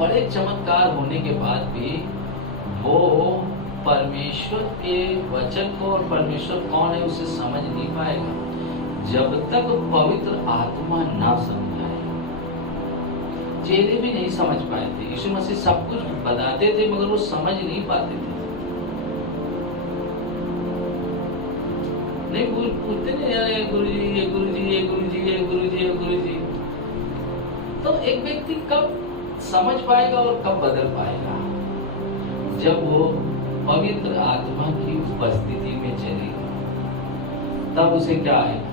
बड़े चमत्कार होने के बाद भी वो परमेश्वर के वचन को और परमेश्वर कौन है उसे समझ नहीं पाएगा जब तक पवित्र आत्मा ना समझाए। चेले भी नहीं समझ पाए थे, यीशु मसीह सब कुछ बताते थे मगर वो समझ नहीं पाते थे। नहीं पूछते नहीं यार गुरु जी ये गुरु जी ये गुरु जी ये गुरु जी ये गुरु जी। तो एक व्यक्ति कब समझ पाएगा और कब बदल पाएगा? जब वो पवित्र आत्मा की उपस्थिति में चलेगा तब उसे क्या आएगा?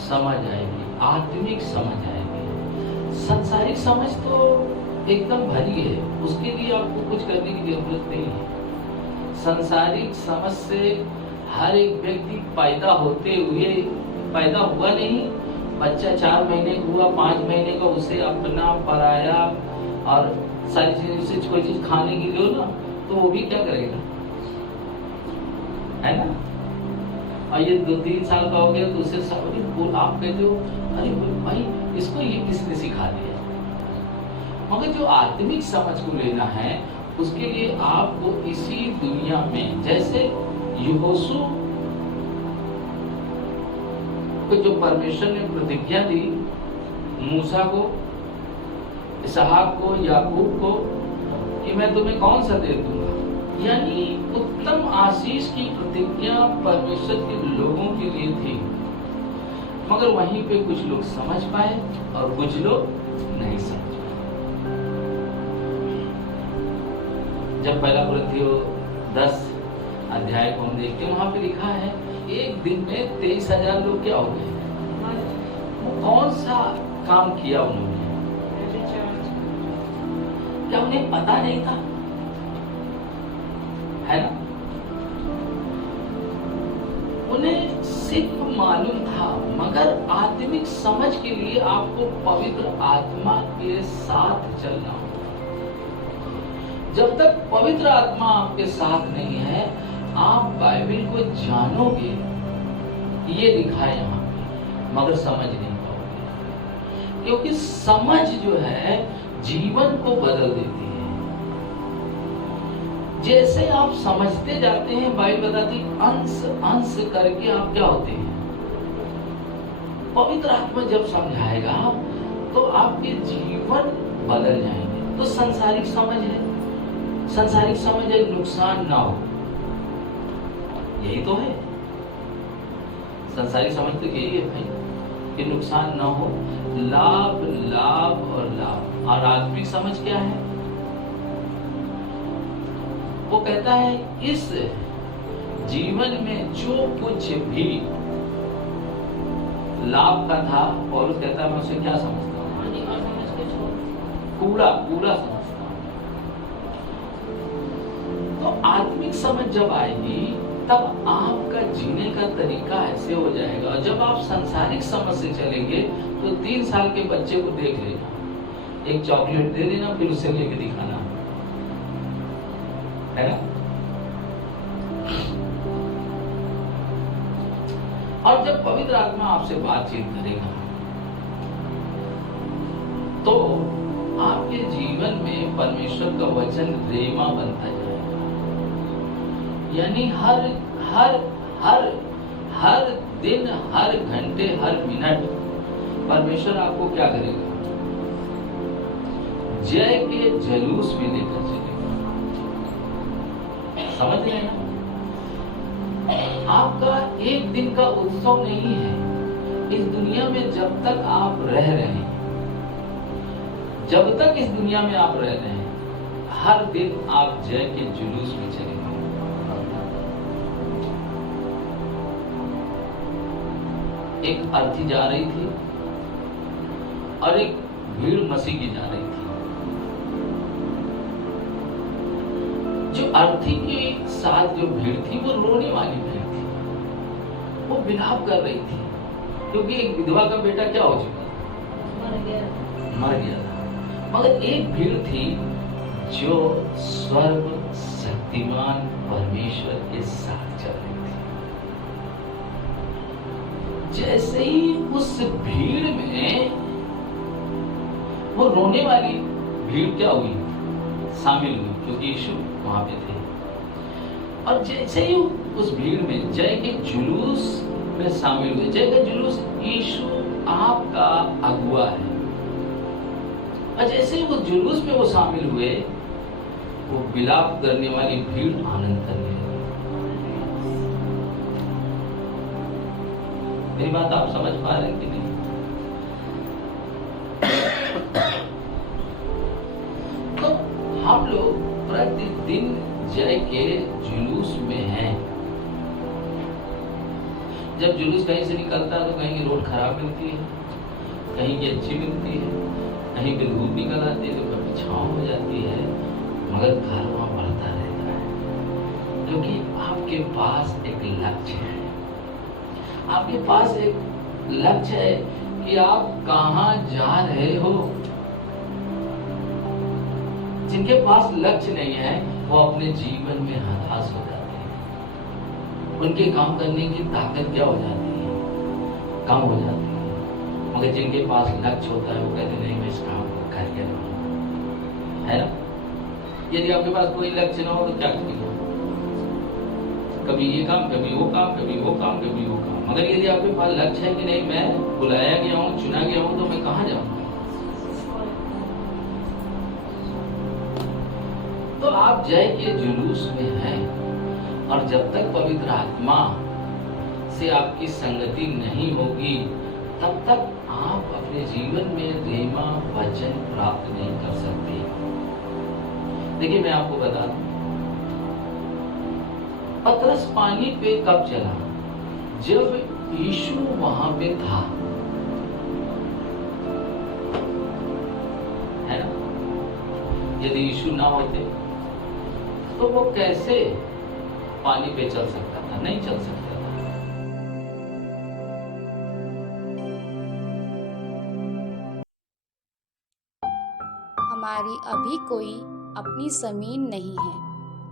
समझ आएगी, आत्मिक समझ आएगी। सांसारिक समझ तो एकदम भरी है, उसके लिए आपको कुछ करने की जरूरत नहीं है। सांसारिक समझ से हर एक व्यक्ति पैदा होते हुए पैदा हुआ नहीं, बच्चा 4 महीने का हुआ, 5 महीने का, उसे अपना पराया और सारी चीजें, उसे कोई चीज खाने की दो ना तो वो भी क्या करेगा, है ना? और ये 2-3 साल का हो गया तो उसे आप कहते हो अरे भाई इसको ये किसने सिखा दिया? मगर जो आत्मिक समझ को लेना है उसके लिए आपको इसी दुनिया में, जैसे यहोशू को जो परमेश्वर ने प्रतिज्ञा दी मूसा को, इसहाक को, याकूब को कि मैं तुम्हें कौन सा दे दूंगा, यानी उत्तम आशीष की प्रतिज्ञा परमेश्वर के लोगों के लिए थी। मगर वहीं पे कुछ लोग समझ पाए और कुछ लोग नहीं समझ पाए। जब पहला कुरिन्थियों 10 अध्याय को हम देखते हैं वहां पे लिखा है एक दिन में 23,000 लोग क्या हो गए? वो कौन सा काम किया उन्होंने? क्या उन्हें पता नहीं था? है ना? उन्हें सिर्फ मालूम था, मगर आत्मिक समझ के लिए आपको पवित्र आत्मा के साथ चलना होगा। जब तक पवित्र आत्मा आपके साथ नहीं है आप बाइबल को जानोगे, ये लिखा है यहाँ पे, मगर समझ नहीं पाओगे, क्योंकि समझ जो है जीवन को बदल देती है। जैसे आप समझते जाते हैं, बाइबल बताती अंश अंश करके आप क्या होते हैं? पवित्र आत्मा जब समझाएगा तो आपके जीवन बदल जाएंगे। तो सांसारिक समझ है, सांसारिक समझ है नुकसान ना हो, यही तो है सांसारिक समझ, तो यही है भाई कि नुकसान ना हो, लाभ लाभ और लाभ। और आत्मिक समझ क्या है? वो कहता है इस जीवन में जो कुछ भी लाभ का था, और कहता है मैं उसे क्या समझता हूँ? कूड़ा कूड़ा समझता हूँ। तो आत्मिक समझ जब आएगी तब आपका जीने का तरीका ऐसे हो जाएगा। और जब आप सांसारिक समझ से चलेंगे तो 3 साल के बच्चे को देख लेना, एक चॉकलेट दे देना, फिर उसे लेके दिखाना, है ना? और जब पवित्र आत्मा आपसे बातचीत करेगा तो आपके जीवन में परमेश्वर का वचन रेमा बनता जाएगा। यानी हर दिन, हर घंटे, हर मिनट परमेश्वर आपको क्या करेगा? जय के जुलूस में लेकर चलेगा। समझ रहे हैं? आपका एक दिन का उत्सव नहीं है इस दुनिया में। जब तक आप रह रहे हैं, जब तक इस दुनिया में आप रह रहे हैं, हर दिन आप जय के जुलूस में चलेंगे। एक अर्थी जा रही थी और एक भीड़ मसीह की जा रही थी। जो अर्थी के साथ जो भीड़ थी वो रोने वाली भीड़ थी, वो विलाप कर रही थी, क्योंकि एक विधवा का बेटा क्या हो चुका था? मर गया था। मगर एक भीड़ थी जो सर्व शक्तिमान परमेश्वर के साथ चल रही थी। जैसे ही उस भीड़ में वो रोने वाली भीड़ क्या हुई, शामिल हुई, क्योंकि यीशु वहां पे थे। और जैसे ही उस भीड़ में जय के जुलूस में शामिल हुए, जय का जुलूस यीशु आपका अगुआ है, और जैसे ही वो जुलूस में वो शामिल हुए, वो विलाप करने वाली भीड़ आनंद करने लगी। मेरी बात आप समझ पा रहे हैं कि नहीं? तो हम लोग प्रतिदिन जय के जुलूस में हैं। जब जुलूस कहीं से निकलता है तो कहीं की रोड खराब मिलती है, कहीं की अच्छी मिलती है, कहीं पे धूप निकल आती है, तो कभी छांव हो जाती है, मगर घर वहां बढ़ता रहता है, क्योंकि आपके पास एक लक्ष्य है। आपके पास एक लक्ष्य है कि आप कहां जा रहे हो। जिनके पास लक्ष्य नहीं है वो अपने जीवन में हताश हो जाते हैं, उनके काम करने की ताकत क्या हो जाती है, कम हो जाती है। मगर जिनके पास लक्ष्य होता है वो कहते नहीं, मैं इस काम को करके रहूंगा, है ना? यदि आपके पास कोई लक्ष्य ना हो तो क्या करेगा? कभी ये काम, कभी वो काम, कभी वो काम, कभी वो काम। मगर यदि आपके पास लक्ष्य है कि नहीं, मैं बुलाया गया हूँ, चुना गया हूँ, तो मैं कहाँ जाऊंगा? तो आप जय के जुलूस में हैं, और जब तक पवित्र आत्मा से आपकी संगति नहीं होगी, तब तक आप अपने जीवन में रेमा वचन प्राप्त नहीं कर सकते। देखिए, मैं आपको बता दूं, पतरस पानी पे कब चला? जब यीशु वहां पे था, है ना? यदि यीशु ना होते तो वो कैसे पानी पे चल सकता था? नहीं चल सकता था। हमारी अभी कोई अपनी ज़मीन नहीं है।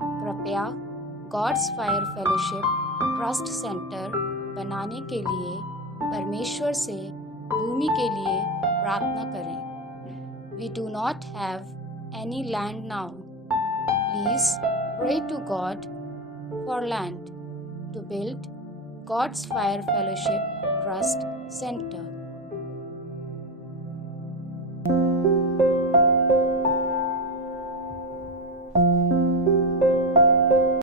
कृपया God's fire fellowship trust centre बनाने के लिए परमेश्वर से भूमि के लिए प्रार्थना करें। We do not have any land now. Please pray to God for land to build God's Fire Fellowship Trust Center.